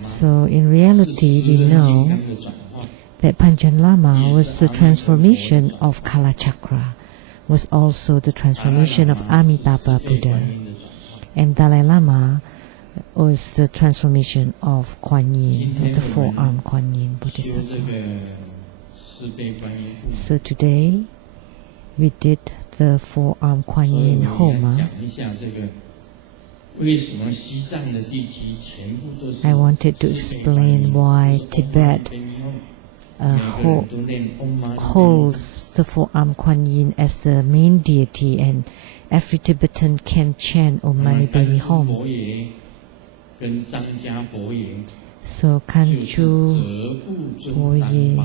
So in reality, we know that Panchen Lama was the transformation of Kala Chakra, was also the transformation of Amitabha Buddha, and Dalai Lama was the transformation of Kuan Yin, the four-armed Kuan Yin Bodhisattva. So today, we did the four-armed Kuan Yin Homa. I wanted to explain why Tibet holds the four-armed Kuan Yin as the main deity, and every Tibetan can chant Om Mani Padme Hum. So Kanchu Boye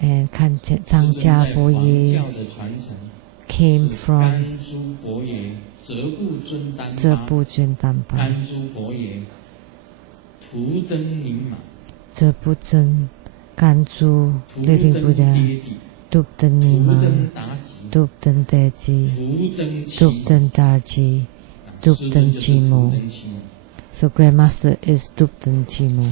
and Tsang Boye came from Zebu Jun Dampa. Zebu Jun, Kanchu, Living Buddha, Dubdan Nima, Dubdan Deji, Dubdan Darji, Dubdan Chimo. So Grandmaster is Dubdan Chimo.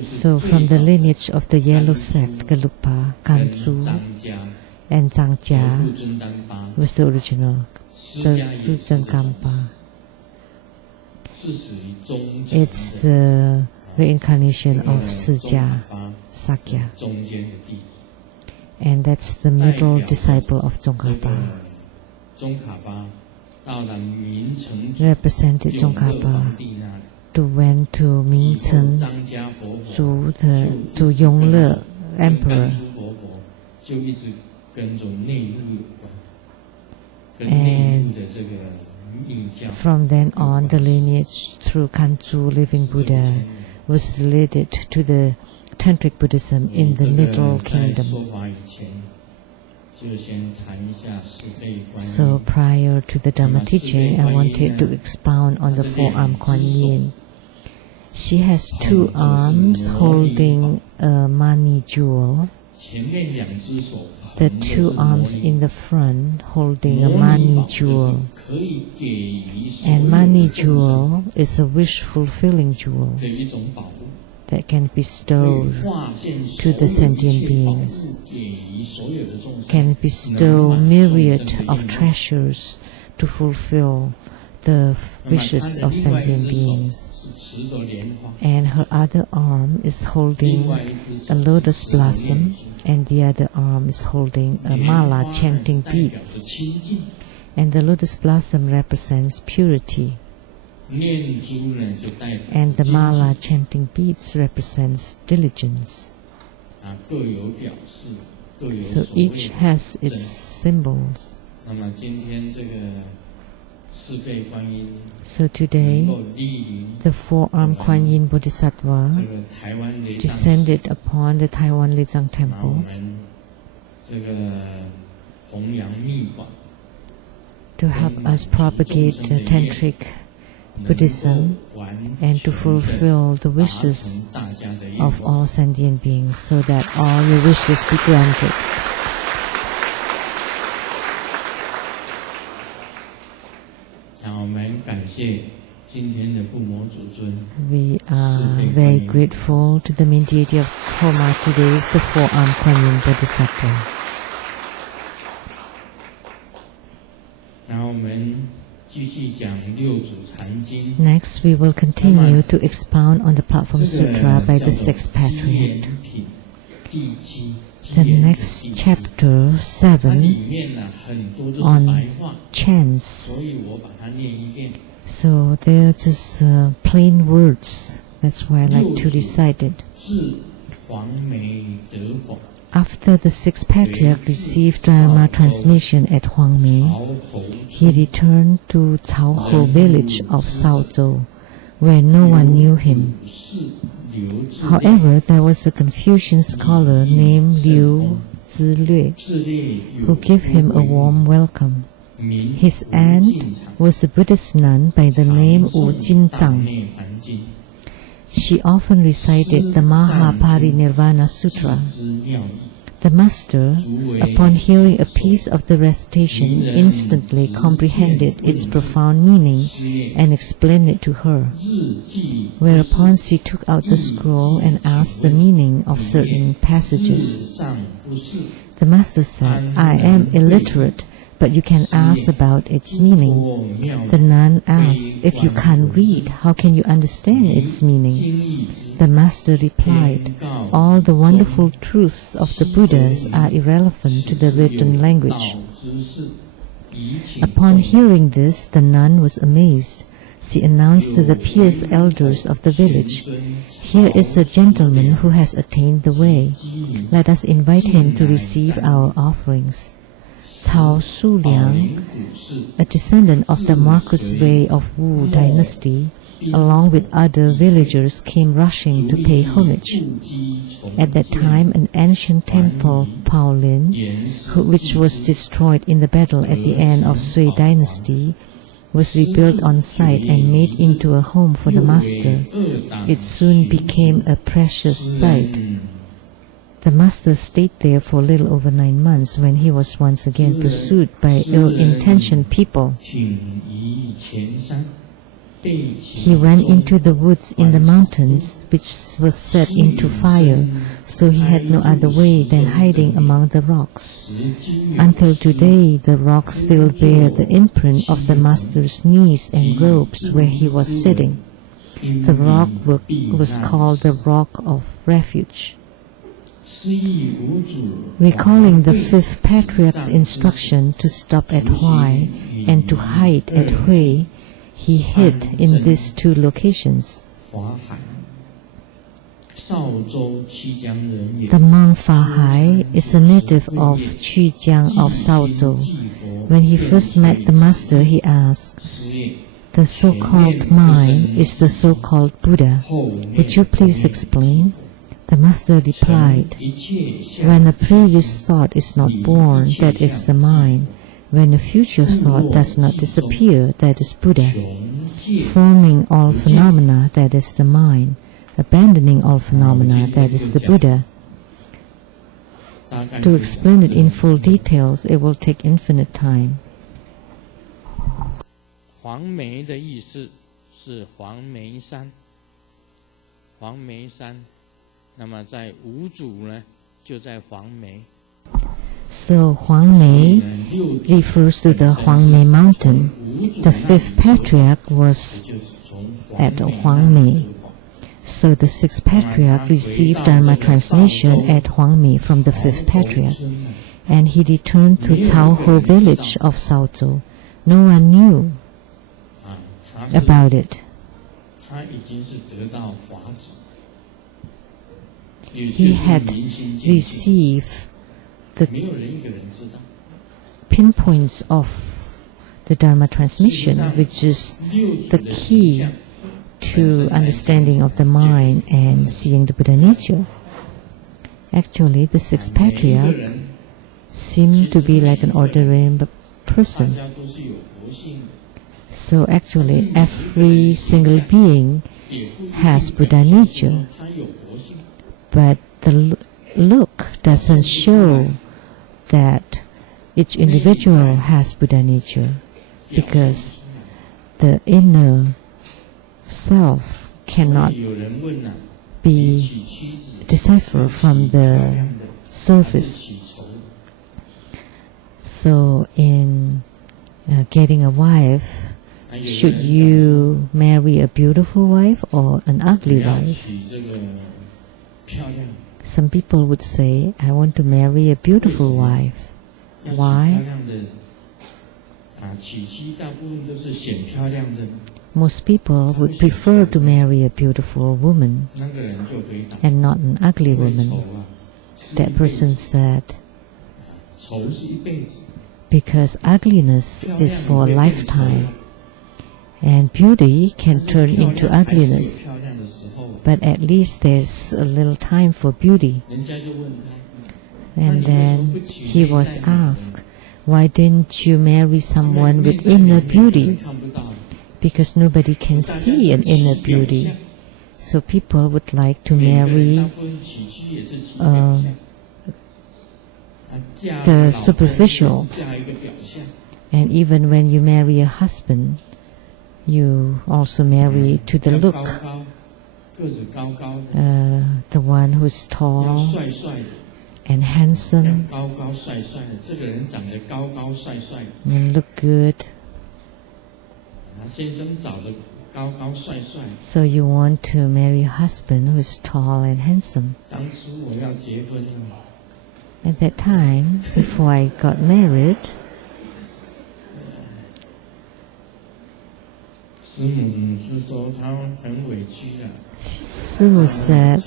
So from the lineage of the yellow sect, Gelugpa, Kanchu, and Zhangjia was the original, the Zhuzen Gampa. It's the reincarnation of Sijia, Sakya. And that's the middle disciple of Tsongkhapa. Represented Tsongkhapa to went to Mingcheng, to Yongle Emperor. And from then on, the lineage through Kanchu, Living Buddha, was related to the Tantric Buddhism in the Middle Kingdom. So prior to the Dharma teaching, I wanted to expound on the four-armed Kuan Yin. She has two arms holding a mani jewel. The two arms in the front holding a mani jewel. And mani jewel is a wish-fulfilling jewel that can bestow to the sentient beings, can bestow myriad of treasures to fulfill the wishes of sentient beings. And her other arm is holding a lotus blossom, and the other arm is holding a mala chanting beads. And the lotus blossom represents purity, and the mala chanting beads represents diligence. So each has its symbols. So today, the four-armed Kuan Yin Bodhisattva descended upon the Taiwan Lizang Temple to help us propagate Tantric Buddhism and to fulfill the wishes of all sentient beings, so that all your wishes be granted. We are very grateful to the main deity of Homa. Today is the four-armed Kuan Yin Bodhisattva. Next, we will continue to expound on the Platform Sutra by the Sixth Patriarch. The next chapter, 7, on chants. So they are just plain words. That's why I like to recite it. After the Sixth Patriarch received Dharma transmission at Huangmei, he returned to Caohou village of Shaozhou, where no one knew him. However, there was a Confucian scholar named Liu Zilue, who gave him a warm welcome. His aunt was a Buddhist nun by the name Wu Jin Tsang. She often recited the Mahaparinirvana Sutra. The master, upon hearing a piece of the recitation, instantly comprehended its profound meaning and explained it to her, whereupon she took out the scroll and asked the meaning of certain passages. The master said, "I am illiterate, but you can ask about its meaning." The nun asked, "If you can't read, how can you understand its meaning?" The master replied, "All the wonderful truths of the Buddhas are irrelevant to the written language." Upon hearing this, the nun was amazed. She announced to the pious elders of the village, "Here is a gentleman who has attained the way. Let us invite him to receive our offerings." Cao Suliang, a descendant of the Marcus Wei of Wu dynasty, along with other villagers, came rushing to pay homage. At that time, an ancient temple, Paolin, which was destroyed in the battle at the end of Sui dynasty, was rebuilt on site and made into a home for the master. It soon became a precious site. The master stayed there for a little over 9 months when he was once again pursued by ill-intentioned people. He went into the woods in the mountains, which was set into fire, so he had no other way than hiding among the rocks. Until today, the rocks still bear the imprint of the master's knees and robes where he was sitting. The rock was called the Rock of Refuge. Recalling the fifth patriarch's instruction to stop at Huai and to hide at Hui, he hid in these 2 locations. The monk Fa Hai is a native of Qujiang of Shaozhou. When he first met the master, he asked, "The so-called mind is the so-called Buddha. Would you please explain?" The master replied, "When a previous thought is not born, that is the mind. When a future thought does not disappear, that is Buddha. Forming all phenomena, that is the mind. Abandoning all phenomena, that is the Buddha." To explain it in full details, it will take infinite time. 黄梅的意思是黄梅山，黄梅山，那么在五祖呢，就在黄梅。So Huangmei refers to the Huangmei mountain. The 5th patriarch was at Huangmei. So the 6th patriarch received Dharma transmission at Huangmei from the 5th patriarch, and he returned to Caoho village of Shaozhou. No one knew about it. He had received the pinpoints of the Dharma transmission, which is the key to understanding of the mind and seeing the Buddha nature. Actually, the 6th patriarch seemed to be like an ordinary person. So actually, every single being has Buddha nature, but the look doesn't show that each individual has Buddha nature, because the inner self cannot be deciphered from the surface. So in getting a wife, should you marry a beautiful wife or an ugly wife? Some people would say, "I want to marry a beautiful wife." Why? Most people would prefer to marry a beautiful woman and not an ugly woman. That person said, because ugliness is for a lifetime, and beauty can turn into ugliness. But at least there's a little time for beauty. And then he was asked, "Why didn't you marry someone with inner beauty?" Because nobody can see an inner beauty. So people would like to marry the superficial. And even when you marry a husband, you also marry to the look. The one who's tall and handsome and look good. So you want to marry a husband who is tall and handsome. At that time, before I got married, Simu said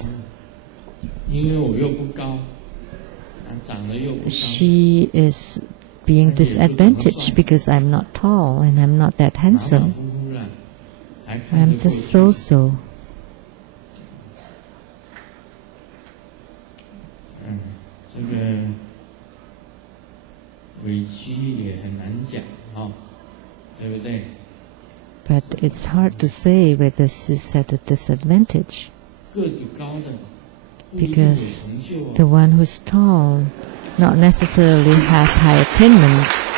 she is being disadvantaged because I'm not tall and I'm not that handsome. I'm just so-so. But it's hard to say whether she's at a disadvantage, because the one who's tall not necessarily has high attainments.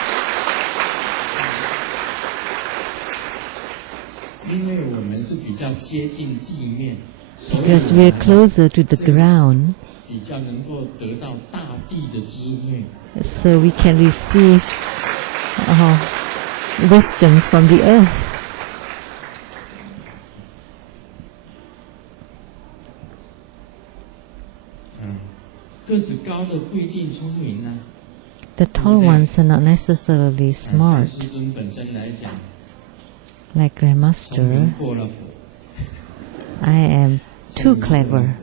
Because we are closer to the ground, so we can receive wisdom from the earth. The tall ones are not necessarily smart. Like Grandmaster, I am too clever.